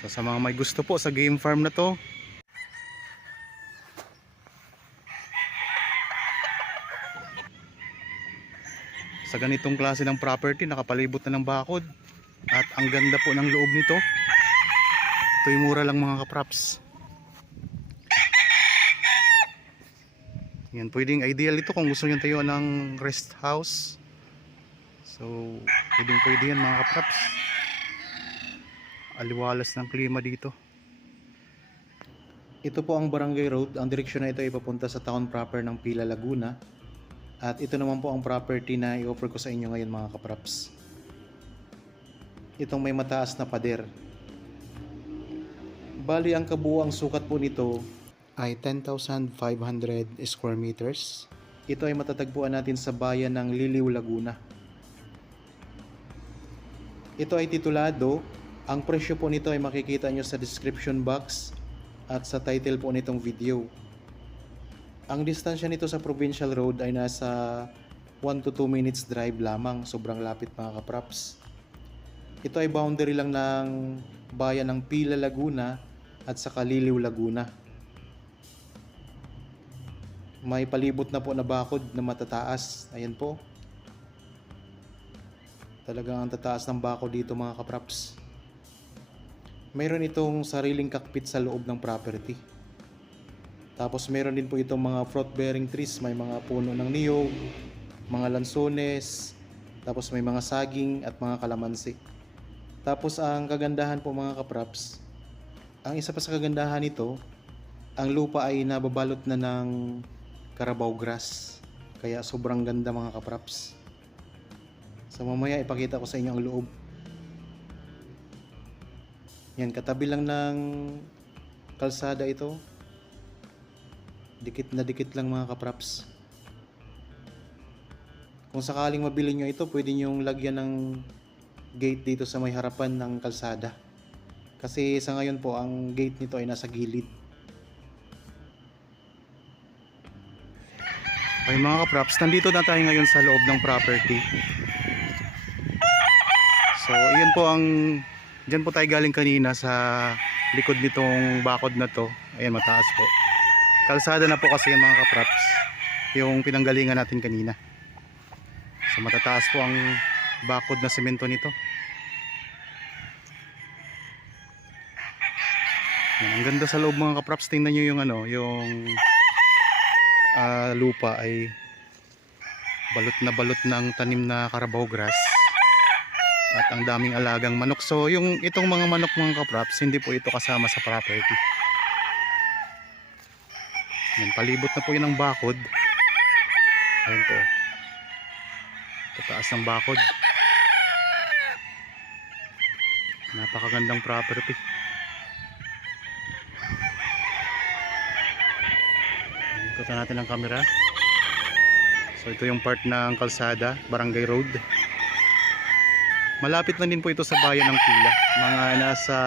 So sa mga may gusto po sa game farm na to, sa ganitong klase ng property, nakapalibot na ng bakod at ang ganda po ng loob nito. Ito'y mura lang mga kapraps. Yan, pwedeng ideal ito kung gusto nyo tayo ng rest house. So pwede yan mga kapraps. Aliwalas ng klima dito. Ito po ang Barangay Road. Ang direksyon na ito ay papunta sa town proper ng Pila, Laguna. At ito naman po ang property na i-offer ko sa inyo ngayon mga kapraps. Itong may mataas na pader. Bali ang kabuuang sukat po nito ay 10,500 square meters. Ito ay matatagpuan natin sa bayan ng Liliw, Laguna. Ito ay titulado. Ang presyo po nito ay makikita nyo sa description box at sa title po nitong video. Ang distansya nito sa provincial road ay nasa 1 to 2 minutes drive lamang. Sobrang lapit mga kapraps. Ito ay boundary lang ng bayan ng Pila, Laguna at saka Liliw, Laguna. May palibot na po na bakod na matataas. Ayan po. Talagang ang tataas ng bakod dito mga kapraps. Mayroon itong sariling cockpit sa loob ng property. Tapos meron din po itong mga fruit bearing trees. May mga puno ng niyog, mga lansones, tapos may mga saging at mga kalamansi. Tapos ang kagandahan po mga kapraps, ang isa pa sa kagandahan nito, ang lupa ay nababalot na ng Carabao grass. Kaya sobrang ganda mga kapraps. So mamaya ipakita ko sa inyo ang loob. Yan, katabi lang ng kalsada ito. Dikit na dikit lang mga kapraps. Kung sakaling mabili nyo ito, pwede nyo lagyan ng gate dito sa may harapan ng kalsada. Kasi sa ngayon po, ang gate nito ay nasa gilid. Okay mga kapraps, nandito na tayo ngayon sa loob ng property. So iyan po ang, dyan po tayo galing kanina sa likod nitong bakod na to. Ayan, mataas po. Kalsada na po kasi yan mga kapraps, yung pinanggalingan natin kanina. So matataas po ang bakod na semento nito. Yan, ang ganda sa loob mga kapraps. Tingnan nyo yung yung lupa ay balot ng tanim na Carabao grass. At ang daming alagang manok. So yung itong mga manok mga kapraps, hindi po ito kasama sa property. Yan, palibot na po yun ng bakod. Ayun po, tataas ng bakod. Napakagandang property. Ikutan natin ang camera. So ito yung part ng kalsada, Barangay Road. Malapit na din po ito sa bayan ng Pila. Mga nasa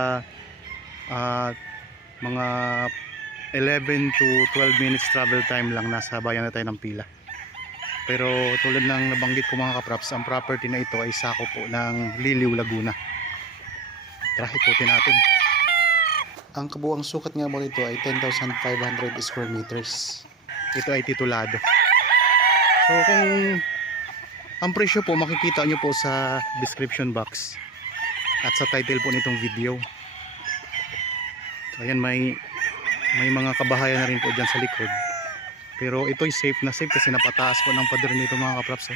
mga 11 to 12 minutes travel time lang, nasa bayan na tayo ng Pila. Pero tulad ng nabanggit ko mga kapraps, ang property na ito ay sako po ng Liliw, Laguna. Tara, ikutin natin. Ang kabuang sukat nga mo nito ay 10,500 square meters. Ito ay titulado. So kung ang presyo po makikita nyo po sa description box at sa title po nitong video. So ayan, may mga kabahayan na rin po dyan sa likod. Pero ito'y safe na safe kasi napataas po ng pader nito mga kapraps.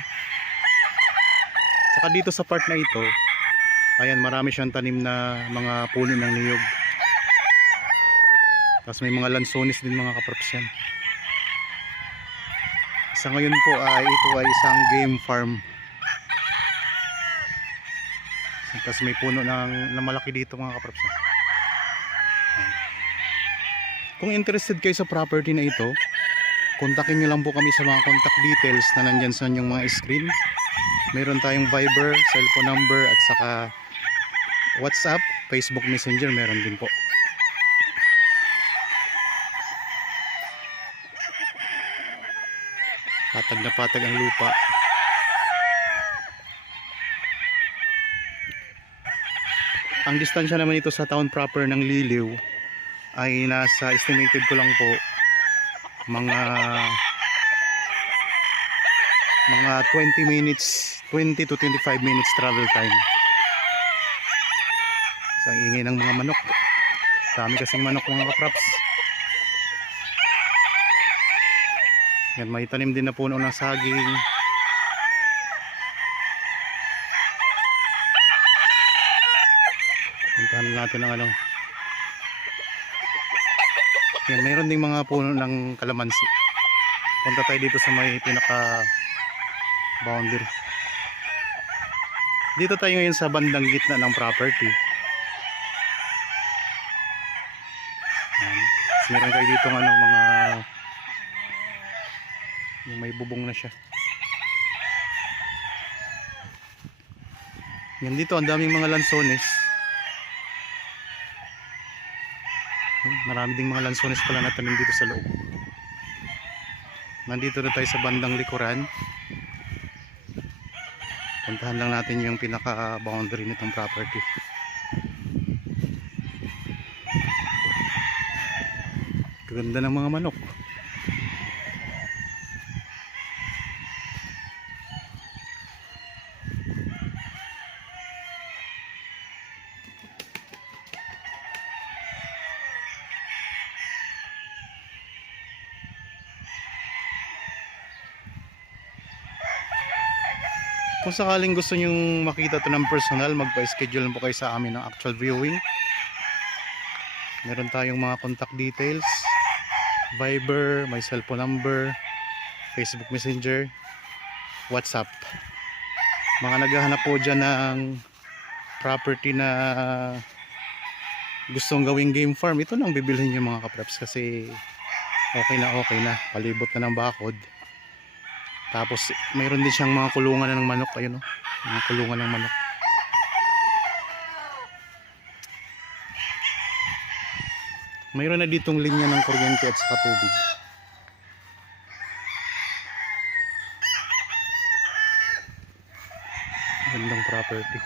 Saka dito sa part na ito, ayan, marami siyang tanim na mga puno ng niyog. Tapos may mga lansones din mga kapraps yan. Sa ngayon po ay ito ay isang game farm. Tapos may puno na malaki dito mga kapraps. Kung interested kayo sa property na ito, kontakin nyo lang po kami sa mga contact details na nandyan sa inyong mga screen. Meron tayong Viber, cellphone number at saka WhatsApp, Facebook Messenger meron din po. Patag na patag ang lupa. Ang distansya naman ito sa town proper ng Liliw ay nasa estimated ko lang po mga 20 minutes, 20 to 25 minutes travel time. Sa ingay ng mga manok. Dami kasing manok mga kapraps. Yan, may tanim din na puno ng saging. Puntahan natin ang ano. Yan, mayroon ding mga puno ng kalamansi. Punta tayo dito sa may pinaka boundary. Dito tayo ngayon sa bandang gitna ng property. Yan. Tapos meron kayo dito ano, mga yung may bubong na siya. Yan, dito ang daming mga lansones. Marami ding mga lansones pala na tanim dito sa loob. Nandito na tayo sa bandang likuran. Puntahan lang natin yung pinaka boundary nitong property. Ganda ng mga manok. Kung sakaling gusto nyong makita ito ng personal, magpa-schedule po kayo sa amin ng actual viewing. Meron tayong mga contact details, Viber, my cellphone number, Facebook Messenger, WhatsApp. Mga naghahanap po dyan ng property na gustong gawing game farm, ito nang bibilhin nyo mga kapreps, kasi okay na, palibot na ng bakod. Tapos mayroon din siyang mga kulungan ng manok, ayun, mga kulungan ng manok. Mayroon na ditong linya ng kuryente at saka tubig. Gandang property.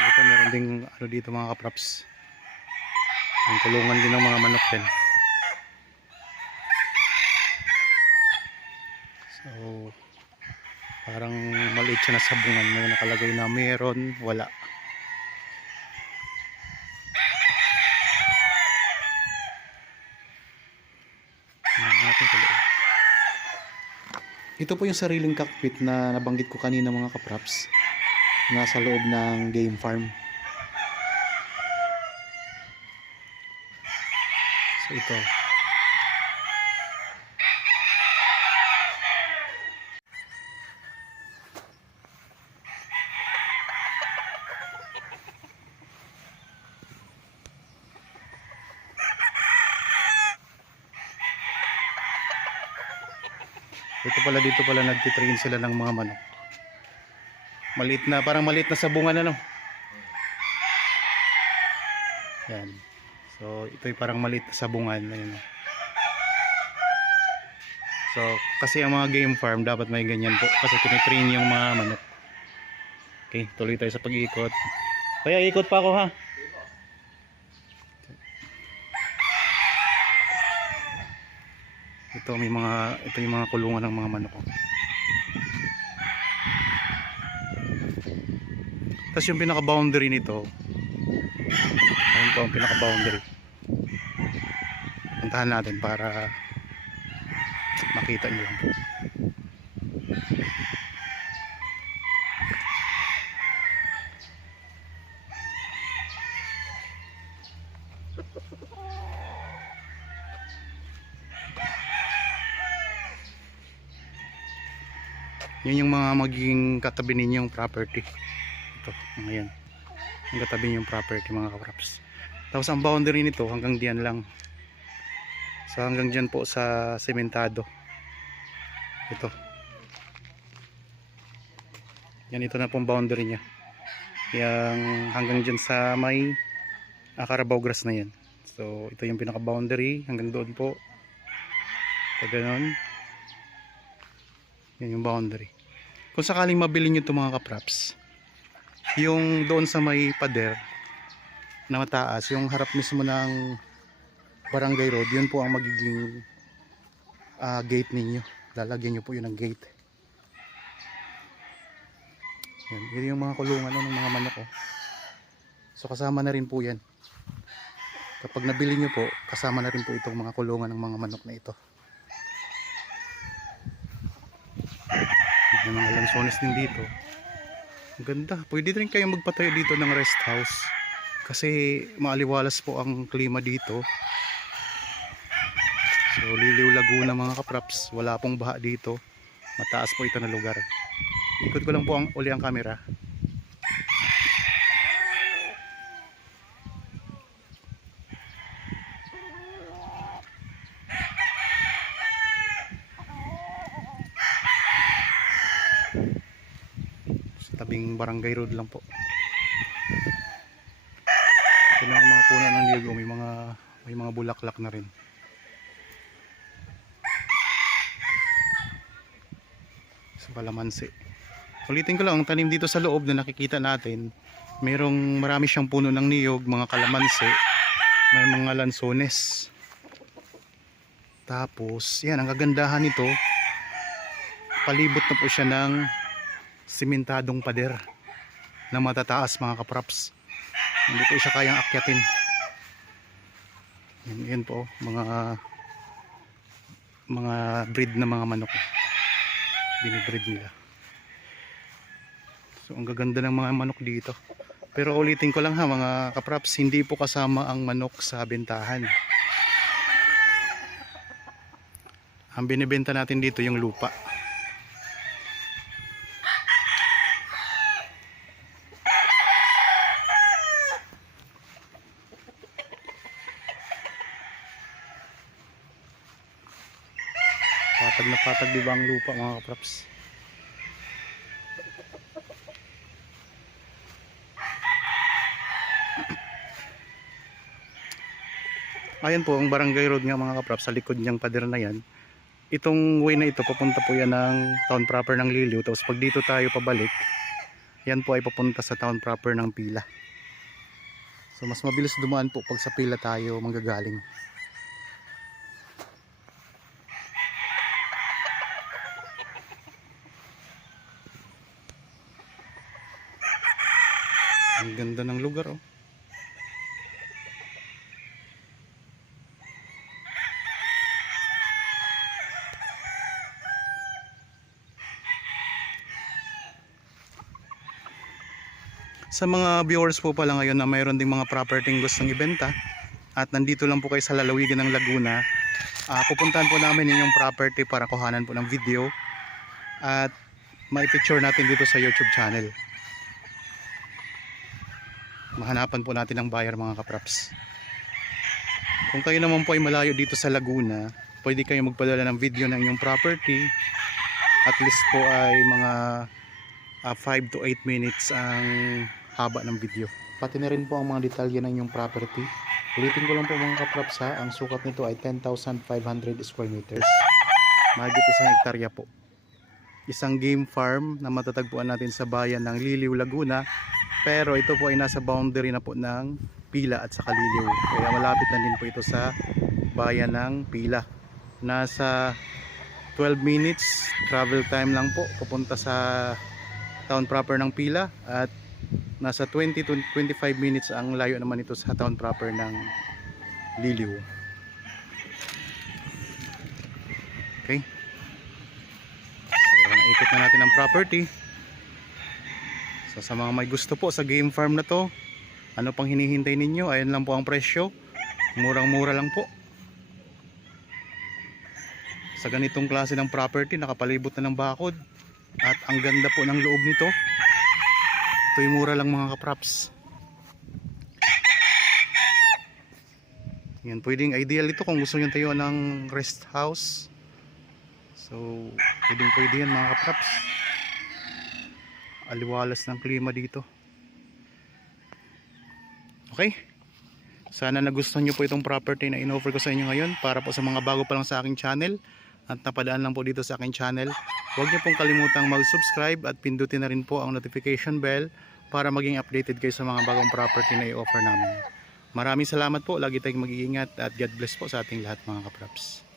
Ito, meron ding ano dito mga kapraps, yung kulungan din ng mga manok din. So parang maliit siya na sabungan. May nakalagay na meron, wala. Ito po yung sariling cockpit na nabanggit ko kanina mga kapraps, nasa loob ng game farm. So ito, dito pala nagtitrain sila ng mga manok. Maliit na, parang maliit na sabungan ano. Yan. So ito'y parang maliit na sabungan. Ayun. So kasi ang mga game farm dapat may ganyan po, kasi tinitrain yung mga manok. Okay, tuloy tayo sa pag-iikot. Kaya ikot pa ako ha. Ito yung mga kulungan ng mga manok. Tapos yung pinaka boundary nito, ayun po ang pinaka boundary. Puntahan natin para makita nyo lang po. Yan yung mga magiging katabi ninyong property. Ito, ngayon. Yung katabi ninyong property mga kapraps. Tapos ang boundary nito hanggang diyan lang. So hanggang diyan po sa sementado. Ito. Yan, ito na pong boundary niya. Yang hanggang diyan sa may Carabao grass na yan. So ito yung pinaka boundary hanggang doon po. Ito ganon. Yan yung boundary. Kung sakaling mabili nyo ito mga kapraps, yung doon sa may pader na mataas, yung harap mismo ng barangay road, yun po ang magiging gate ninyo. Lalagyan nyo po yun ng gate. Yan, yun yung mga kulungan ng mga manok. Oh. So kasama na rin po yan. Kapag nabili nyo po, kasama na rin po itong mga kulungan ng mga manok na ito. May mga lansones din dito. Ang ganda. Pwede rin kayong magpatayo dito ng rest house. Kasi maaliwalas po ang klima dito. So Liliw Laguna mga kapraps. Wala pong baha dito. Mataas po ito na lugar. Ikot ko lang po uli ang camera. Tabing barangay road lang po. Ito na ang mga puno ng niyog. May mga bulaklak na rin. Sa kalamansi. Ulitin ko lang, ang tanim dito sa loob na nakikita natin, marami siyang puno ng niyog, mga kalamansi, may mga lansones. Tapos yan, ang kagandahan nito, palibot na po siya ng simentadong pader na matataas mga kapraps. Hindi po siya kayang akyatin. Yan po mga breed na mga manok. Binibreed nila. So ang gaganda ng mga manok dito. Pero ulitin ko lang ha mga kapraps, hindi po kasama ang manok sa bentahan. Ang binibenta natin dito yung lupa. Patag na patag diba ang lupa mga kapraps. Ayan po ang barangay road nga mga kapraps, sa likod niyang pader na yan. Itong way na ito, papunta po yan ng town proper ng Liliw. Tapos pag dito tayo pabalik, yan po ay papunta sa town proper ng Pila. So mas mabilis dumaan po pag sa Pila tayo manggagaling. Ang ganda ng lugar oh. Sa mga viewers po pala ngayon na mayroon ding mga property gustong ibenta at nandito lang po kayo sa lalawigan ng Laguna, pupuntahan po namin yung property para kuhanan po ng video at mai-picture natin dito sa YouTube channel. Mahanapan po natin ang buyer mga kapraps. Kung kayo naman po ay malayo dito sa Laguna, pwede kayo magpadala ng video ng inyong property. At least po ay mga 5 to 8 minutes ang haba ng video. Pati na rin po ang mga detalye ng inyong property. Ulitin ko lang po mga kapraps ha, ang sukat nito ay 10,500 square meters. Mahigit 1 hektarya po. Isang game farm na matatagpuan natin sa bayan ng Liliw, Laguna. Pero ito po ay nasa boundary na po ng Pila at saka Liliw. Kaya malapit na din po ito sa bayan ng Pila. Nasa 12 minutes travel time lang po papunta sa town proper ng Pila at nasa 20 to 25 minutes ang layo naman ito sa town proper ng Liliw. Okay. So naikot na natin ang property. So sa mga may gusto po sa game farm na to, ano pang hinihintay ninyo? Ayan lang po ang presyo. Murang-mura lang po. Sa ganitong klase ng property, nakapalibot na ng bakod. At ang ganda po ng loob nito. Ito'y mura lang mga kapraps. Yan, pwedeng ideal ito kung gusto nyo tayo ng rest house. So, pwede yan mga kapraps. Aliwalas ng klima dito. Okay? Sana nagustuhan nyo po itong property na in-offer ko sa inyo ngayon. Para po sa mga bago pa lang sa aking channel, at napadaan lang po dito sa aking channel, huwag niyo pong kalimutang mag-subscribe at pindutin na rin po ang notification bell para maging updated kayo sa mga bagong property na i-offer namin. Maraming salamat po, lagi tayong mag-iingat at God bless po sa ating lahat mga kapraps.